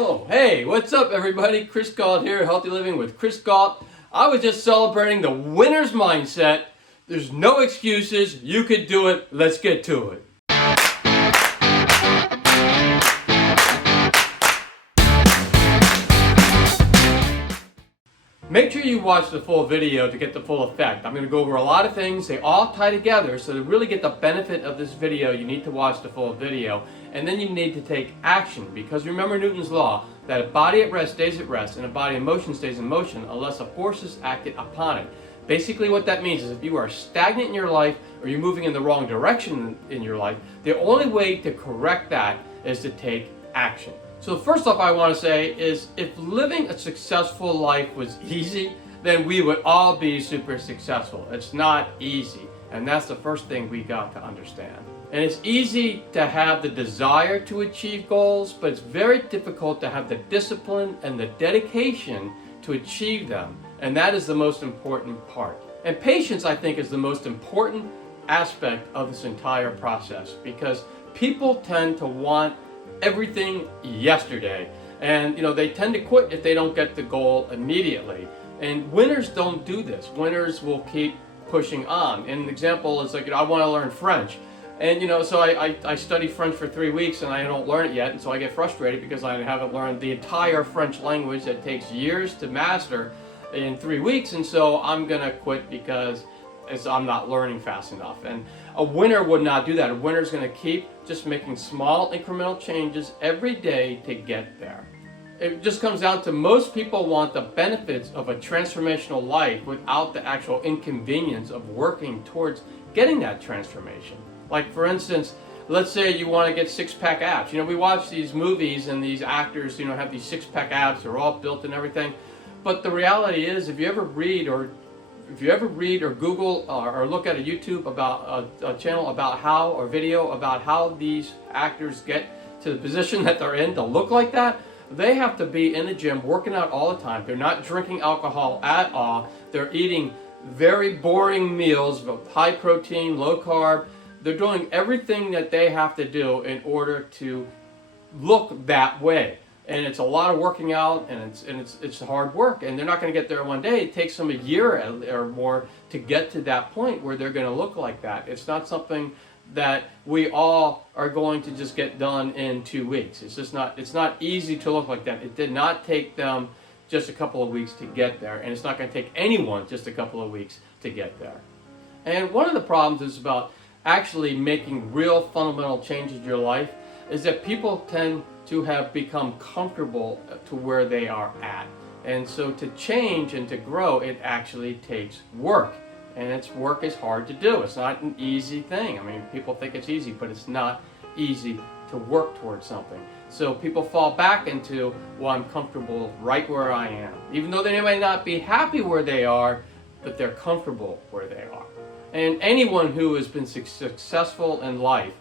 Oh, hey, what's up everybody? Chris Gault here, Healthy Living with Chris Gault. I was just celebrating the winner's mindset. There's no excuses. You could do it. Let's get to it. Make sure you watch the full video to get the full effect. I'm going to go over a lot of things. They all tie together, so to really get the benefit of this video, you need to watch the full video. And then you need to take action, because remember Newton's law, that a body at rest stays at rest, and a body in motion stays in motion unless a force is acted upon it. Basically what that means is if you are stagnant in your life, or you're moving in the wrong direction in your life, the only way to correct that is to take action. So first off I want to say is, if living a successful life was easy, then we would all be super successful. It's not easy, and that's the first thing we got to understand. And it's easy to have the desire to achieve goals, but it's very difficult to have the discipline and the dedication to achieve them, and that is the most important part. And patience, I think, is the most important aspect of this entire process, because people tend to want everything yesterday, and they tend to quit if they don't get the goal immediately. And winners don't do this. Winners will keep pushing on. And an example is like, I want to learn French, and so I study French for 3 weeks and I don't learn it yet, and so I get frustrated because I haven't learned the entire French language that takes years to master in 3 weeks, and so I'm gonna quit because I'm not learning fast enough. And a winner would not do that. A winner is going to keep just making small incremental changes every day to get there. It just comes down to, most people want the benefits of a transformational life without the actual inconvenience of working towards getting that transformation. Like for instance, let's say you want to get six-pack abs. We watch these movies and these actors have these six-pack abs, they're all built and everything. But the reality is, if you ever read or Google or look at a YouTube about a channel about how, or video about how these actors get to the position that they're in to look like that, they have to be in the gym working out all the time. They're not drinking alcohol at all. They're eating very boring meals with high protein, low carb. They're doing everything that they have to do in order to look that way. And it's a lot of working out, and it's hard work, and they're not going to get there one day. It takes them a year or more to get to that point where they're going to look like that. It's not something that we all are going to just get done in 2 weeks. It's not easy to look like that. It did not take them just a couple of weeks to get there, and it's not going to take anyone just a couple of weeks to get there. And one of the problems is about actually making real fundamental changes in your life is that people tend to have become comfortable to where they are at. And so to change and to grow, it actually takes work. And work is hard to do. It's not an easy thing. I mean, people think it's easy, but it's not easy to work towards something. So people fall back into, well, I'm comfortable right where I am. Even though they may not be happy where they are, but they're comfortable where they are. And anyone who has been successful in life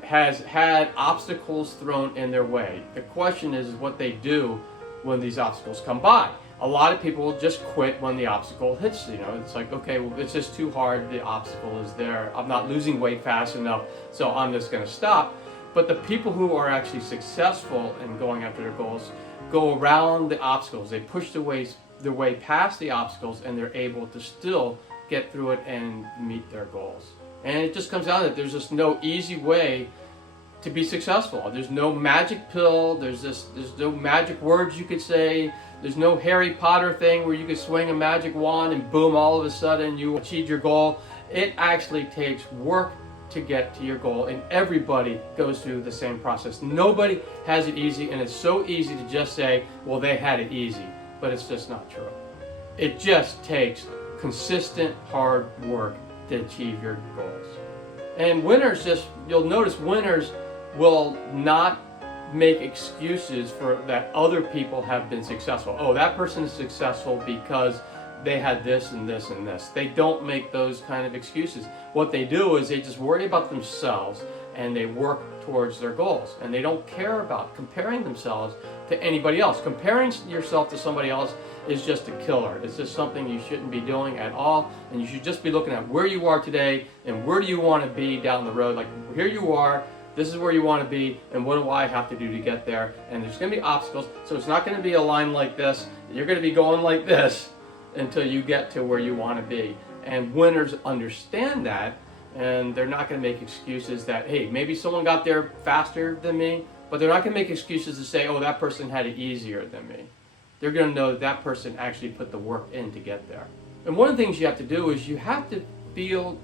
has had obstacles thrown in their way. The question is what they do when these obstacles come by. A lot of people just quit when the obstacle hits. It's like, okay, well, it's just too hard. The obstacle is there. I'm not losing weight fast enough, so I'm just going to stop. But the people who are actually successful in going after their goals go around the obstacles. They push their way past the obstacles, and they're able to still get through it and meet their goals. And it just comes down to that there's just no easy way to be successful. There's no magic pill. There's no magic words you could say. There's no Harry Potter thing where you could swing a magic wand and boom, all of a sudden you achieve your goal. It actually takes work to get to your goal, and everybody goes through the same process. Nobody has it easy, and it's so easy to just say, well, they had it easy, but it's just not true. It just takes consistent hard work to achieve your goals. And winners, you'll notice winners will not make excuses for that other people have been successful. Oh, that person is successful because they had this and this and this. They don't make those kind of excuses. What they do is they just worry about themselves, and they work towards their goals, and they don't care about comparing themselves to anybody else. Comparing yourself to somebody else is just a killer. It's just something you shouldn't be doing at all, and you should just be looking at where you are today and where do you want to be down the road. Like, here you are, this is where you want to be, and what do I have to do to get there? And there's going to be obstacles, so it's not going to be a line like this. You're going to be going like this until you get to where you want to be. And winners understand that, and they're not going to make excuses that, hey, maybe someone got there faster than me, but they're not going to make excuses to say, oh, that person had it easier than me. They're going to know that person actually put the work in to get there. And one of the things you have to do is you have to feel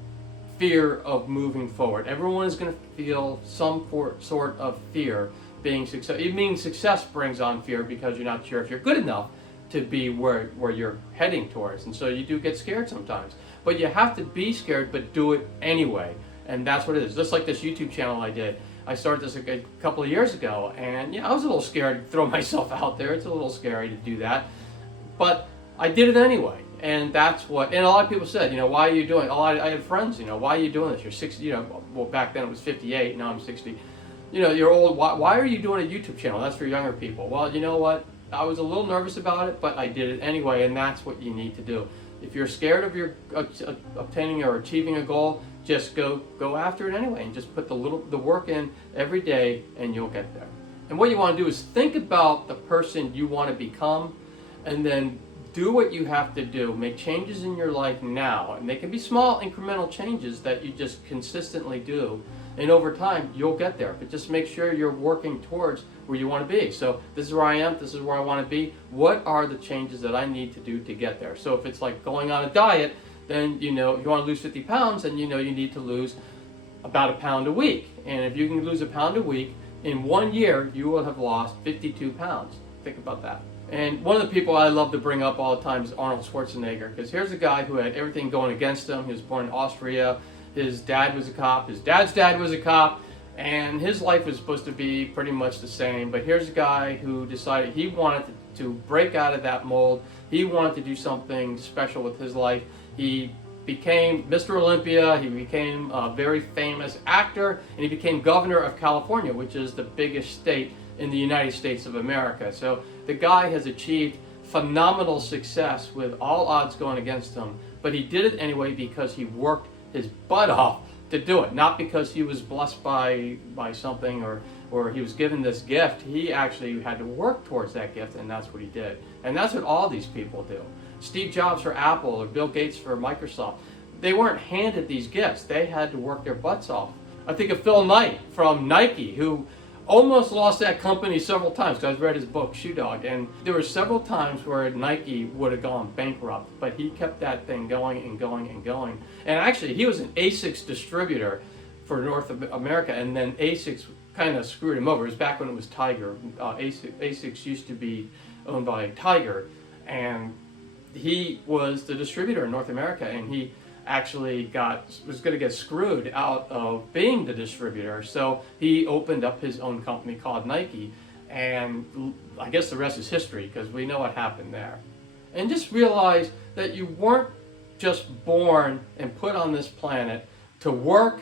fear of moving forward. Everyone is going to feel some sort of fear being success. It means success brings on fear because you're not sure if you're good enough to be where you're heading towards. And so you do get scared sometimes. But you have to be scared, but do it anyway. And that's what it is. Just like this YouTube channel I did. I started this a couple of years ago, and yeah, I was a little scared to throw myself out there. It's a little scary to do that. But I did it anyway. And that's what, and a lot of people said, why are you doing it? I had friends, why are you doing this? You're 60, well, back then it was 58, now I'm 60. You're old, why are you doing a YouTube channel? That's for younger people. Well, you know what? I was a little nervous about it, but I did it anyway, and that's what you need to do. If you're scared of your obtaining or achieving a goal, just go after it anyway, and just put the work in every day, and you'll get there. And what you want to do is think about the person you want to become, and then do what you have to do. Make changes in your life now, and they can be small incremental changes that you just consistently do, and over time you'll get there. But just make sure you're working towards where you want to be. So this is where I am, this is where I want to be. What are the changes that I need to do to get there? So if it's like going on a diet, then if you want to lose 50 pounds, then you need to lose about a pound a week. And if you can lose a pound a week, in 1 year you will have lost 52 pounds. Think about that. And one of the people I love to bring up all the time is Arnold Schwarzenegger, because here's a guy who had everything going against him. He was born in Austria. His dad was a cop. His dad's dad was a cop. And his life was supposed to be pretty much the same. But here's a guy who decided he wanted to break out of that mold. He wanted to do something special with his life. He became Mr. Olympia. He became a very famous actor. And he became governor of California, which is the biggest state in the United States of America. So the guy has achieved phenomenal success with all odds going against him. But he did it anyway because he worked his butt off to do it, not because he was blessed by something or he was given this gift. He actually had to work towards that gift, and that's what he did. And that's what all these people do. Steve Jobs for Apple or Bill Gates for Microsoft, they weren't handed these gifts. They had to work their butts off. I think of Phil Knight from Nike, who almost lost that company several times, because I read his book, Shoe Dog, and there were several times where Nike would have gone bankrupt, but he kept that thing going and going and going. And actually, he was an ASICS distributor for North America, and then ASICS kind of screwed him over. It was back when it was Tiger. ASICS used to be owned by Tiger, and he was the distributor in North America, and he actually was going to get screwed out of being the distributor. So he opened up his own company called Nike, and I guess the rest is history, because we know what happened there. And just realize that you weren't just born and put on this planet to work,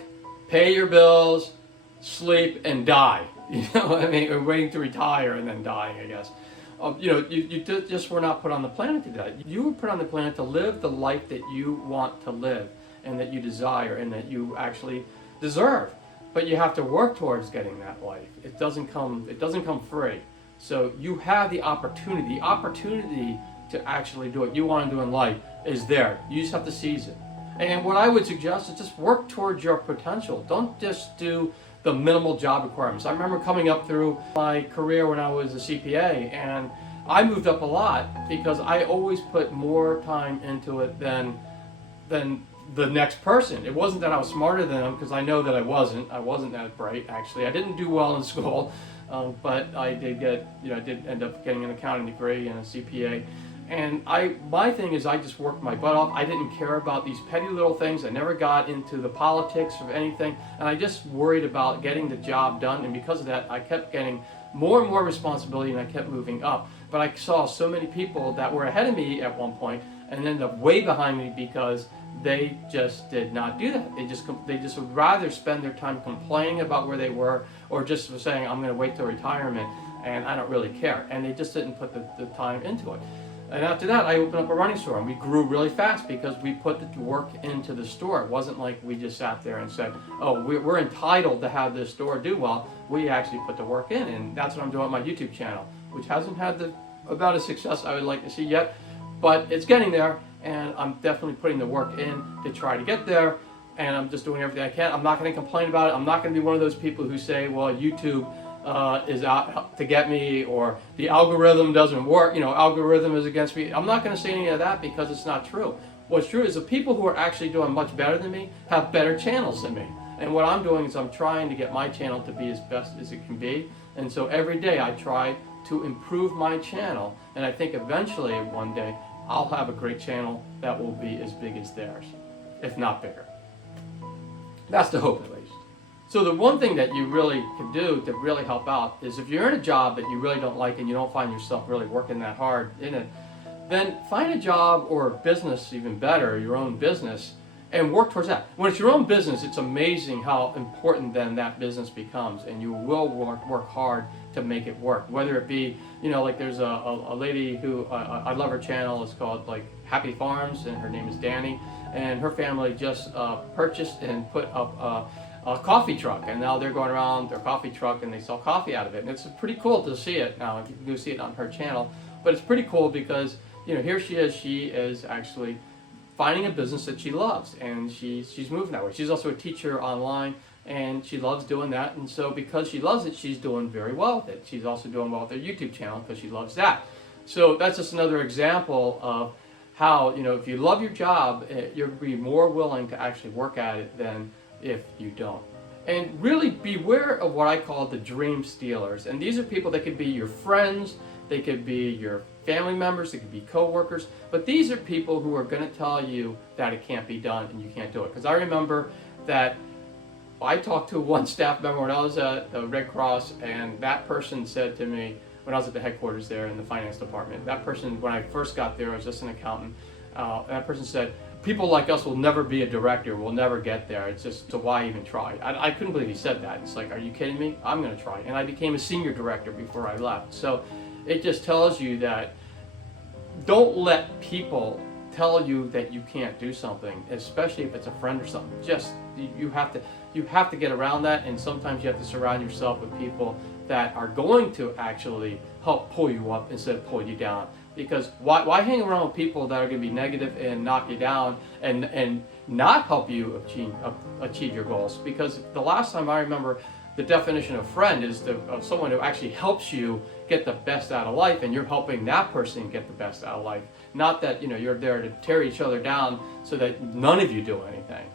pay your bills, sleep, and die. Or waiting to retire and then dying, I guess. You just were not put on the planet to do that. You were put on the planet to live the life that you want to live, and that you desire, and that you actually deserve. But you have to work towards getting that life. It doesn't come free. So you have the opportunity to actually do what you want to do in life is there. You just have to seize it. And what I would suggest is just work towards your potential. Don't just do the minimal job requirements. I remember coming up through my career when I was a CPA, and I moved up a lot because I always put more time into it than the next person. It wasn't that I was smarter than them, because I know that I wasn't that bright, actually. I didn't do well in school, but I did end up getting an accounting degree and a CPA. And my thing is, I just worked my butt off. I didn't care about these petty little things. I never got into the politics of anything. And I just worried about getting the job done. And because of that, I kept getting more and more responsibility, and I kept moving up. But I saw so many people that were ahead of me at one point and ended up way behind me because they just did not do that. They just would rather spend their time complaining about where they were, or just saying, I'm going to wait till retirement and I don't really care. And they just didn't put the time into it. And after that, I opened up a running store, and we grew really fast because we put the work into the store. It wasn't like we just sat there and said, oh, we're entitled to have this store do well. We actually put the work in, and that's what I'm doing on my YouTube channel, which hasn't had the amount of success I would like to see yet, but it's getting there, and I'm definitely putting the work in to try to get there, and I'm just doing everything I can. I'm not going to complain about it. I'm not going to be one of those people who say, well, YouTube is out to get me, or the algorithm doesn't work, algorithm is against me. I'm not going to say any of that because it's not true. What's true is the people who are actually doing much better than me have better channels than me. And what I'm doing is I'm trying to get my channel to be as best as it can be. And so every day I try to improve my channel. And I think eventually one day I'll have a great channel that will be as big as theirs, if not bigger. That's the hope, at least. So the one thing that you really can do to really help out is if you're in a job that you really don't like and you don't find yourself really working that hard in it, then find a job or a business, even better, your own business, and work towards that. When it's your own business, it's amazing how important then that business becomes, and you will work hard to make it work. Whether it be, like there's a lady who, I love her channel, it's called like Happy Farms, and her name is Danny, and her family just purchased and put up a coffee truck, and now they're going around their coffee truck and they sell coffee out of it, and it's pretty cool to see it. Now you can go see it on her channel, but it's pretty cool because here she is actually finding a business that she loves, and she's moving that way. She's also a teacher online, and she loves doing that, and so because she loves it, she's doing very well with it. She's also doing well with her YouTube channel because she loves that. So that's just another example of how, if you love your job, you'll be more willing to actually work at it than if you don't. And really beware of what I call the dream stealers. And these are people that could be your friends, they could be your family members, they could be co-workers, but these are people who are going to tell you that it can't be done and you can't do it. Because I remember that I talked to one staff member when I was at the Red Cross, and that person said to me, when I was at the headquarters there in the finance department, that person, when I first got there, I was just an accountant, that person said, people like us will never be a director, we'll never get there, it's just, so why even try? I couldn't believe he said that. It's like, are you kidding me? I'm going to try. And I became a senior director before I left. So it just tells you that don't let people tell you that you can't do something, especially if it's a friend or something. Just, you have to get around that, and sometimes you have to surround yourself with people that are going to actually help pull you up instead of pull you down. Because why hang around with people that are going to be negative and knock you down and not help you achieve your goals? Because the last time I remember, the definition of friend is of someone who actually helps you get the best out of life, and you're helping that person get the best out of life. Not that you're there to tear each other down so that none of you do anything.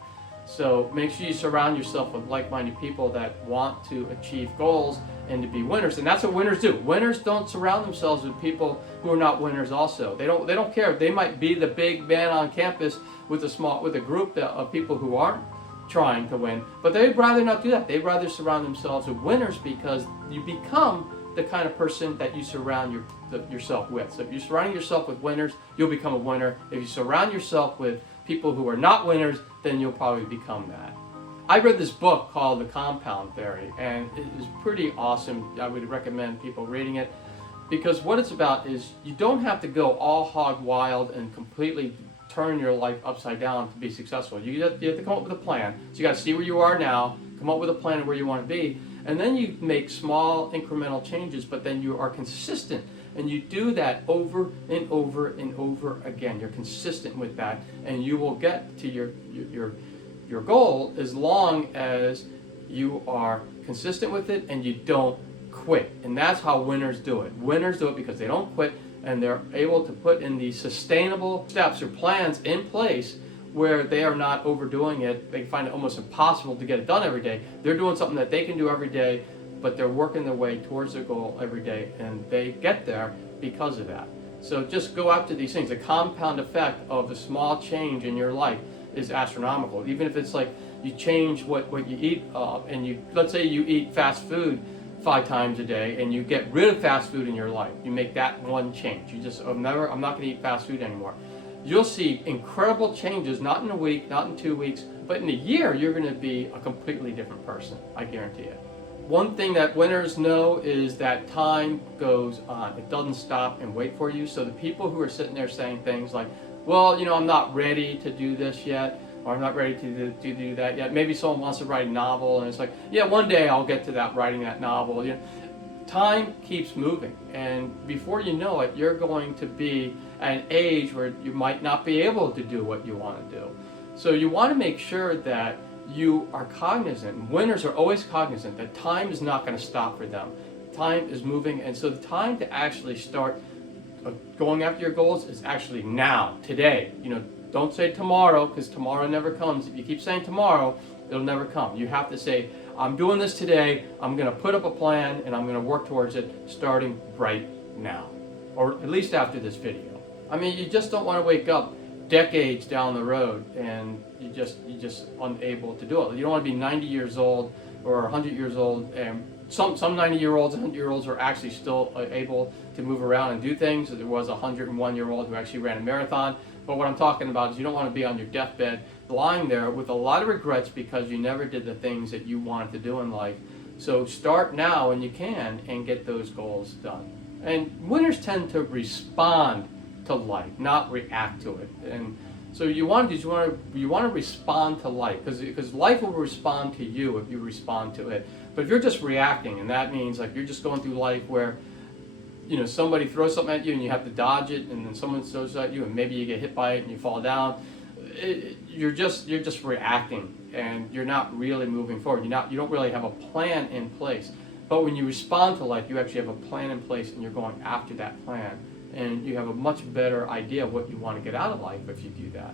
So make sure you surround yourself with like-minded people that want to achieve goals and to be winners, and that's what winners do. Winners don't surround themselves with people who are not winners. Also, they don't care. They might be the big man on campus with a group of people who aren't trying to win, but they'd rather not do that. They'd rather surround themselves with winners, because you become the kind of person that you surround yourself with. So if you're surrounding yourself with winners, you'll become a winner. If you surround yourself with people who are not winners, then you'll probably become that. I read this book called The Compound Theory, and it is pretty awesome. I would recommend people reading it, because what it's about is you don't have to go all hog wild and completely turn your life upside down to be successful. You have to come up with a plan. So you got to see where you are now, come up with a plan of where you want to be, and then you make small incremental changes, but then you are consistent. And you do that over and over and over again. You're consistent with that, and you will get to your goal as long as you are consistent with it and you don't quit. And that's how winners do it. Winners do it because they don't quit, and they're able to put in these sustainable steps or plans in place where they are not overdoing it. They find it almost impossible to get it done every day. They're doing something that they can do every day, but they're working their way towards their goal every day, and they get there because of that. So just go after these things. The compound effect of a small change in your life is astronomical. Even if it's like you change what you eat, and let's say you eat fast food 5 times a day, and you get rid of fast food in your life. You make that one change. You just, I'm not going to eat fast food anymore. You'll see incredible changes, not in a week, not in 2 weeks, but in a year, you're going to be a completely different person. I guarantee it. one thing that winners know is that time goes on. It doesn't stop and wait for you. So the people who are sitting there saying things like, well, I'm not ready to do this yet, or I'm not ready to do that yet. Maybe someone wants to write a novel and it's like, yeah, one day I'll get to that, writing that novel. Time keeps moving, and before you know it, you're going to be at an age where you might not be able to do what you want to do. So you want to make sure that you are cognizant. Winners are always cognizant that time is not going to stop for them. Time is moving, and so the time to actually start going after your goals is actually now, today. Don't say tomorrow, because tomorrow never comes. If you keep saying tomorrow, it'll never come. You have to say, I'm doing this today, I'm going to put up a plan, and I'm going to work towards it starting right now, or at least after this video. I mean, you just don't want to wake up decades down the road and you just unable to do it. You don't want to be 90 years old or 100 years old, and some 90-year-olds and 100-year-olds are actually still able to move around and do things. There was a 101-year-old who actually ran a marathon. But what I'm talking about is you don't want to be on your deathbed lying there with a lot of regrets because you never did the things that you wanted to do in life. So start now when you can and get those goals done. And winners tend to respond to life, not react to it. And so you want to respond to life, because life will respond to you if you respond to it. But if you're just reacting, and that means like you're just going through life where somebody throws something at you and you have to dodge it, and then someone throws it at you and maybe you get hit by it and you fall down. You're just reacting, and you're not really moving forward. You don't really have a plan in place. But when you respond to life, you actually have a plan in place, and you're going after that plan, and you have a much better idea of what you want to get out of life if you do that.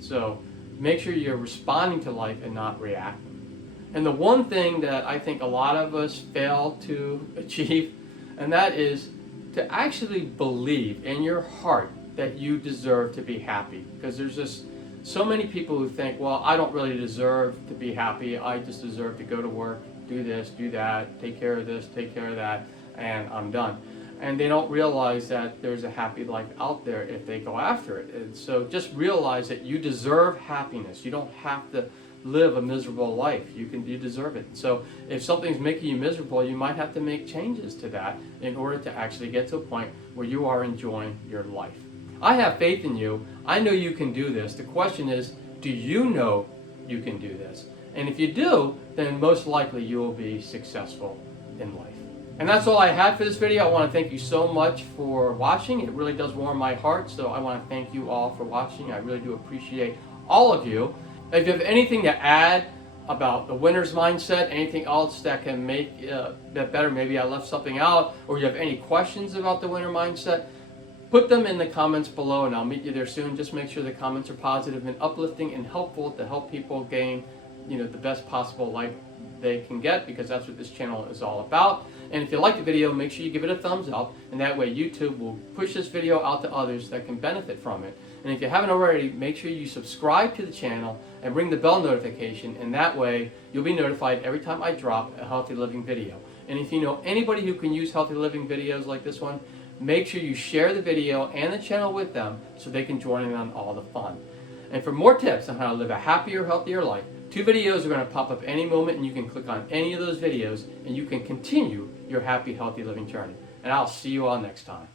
So make sure you're responding to life and not reacting. And the one thing that I think a lot of us fail to achieve, and that is to actually believe in your heart that you deserve to be happy. Because there's just so many people who think, well, I don't really deserve to be happy. I just deserve to go to work, do this, do that, take care of this, take care of that, and I'm done. And they don't realize that there's a happy life out there if they go after it. And so just realize that you deserve happiness. You don't have to live a miserable life. You deserve it. So if something's making you miserable, you might have to make changes to that in order to actually get to a point where you are enjoying your life. I have faith in you. I know you can do this. The question is, do you know you can do this? And if you do, then most likely you will be successful in life. And that's all I had for this video. I want to thank you so much for watching. It really does warm my heart. So I want to thank you all for watching. I really do appreciate all of you. If you have anything to add about the winner's mindset, anything else that can make that better, maybe I left something out, or you have any questions about the winner mindset, put them in the comments below and I'll meet you there soon. Just make sure the comments are positive and uplifting and helpful to help people gain the best possible life they can get, because that's what this channel is all about. And if you like the video, make sure you give it a thumbs up, and that way YouTube will push this video out to others that can benefit from it. And if you haven't already, make sure you subscribe to the channel and ring the bell notification, and that way you'll be notified every time I drop a healthy living video. And if you know anybody who can use healthy living videos like this one, make sure you share the video and the channel with them so they can join in on all the fun. And for more tips on how to live a happier, healthier life, 2 videos are going to pop up any moment, and you can click on any of those videos and you can continue your happy, healthy living journey. And I'll see you all next time.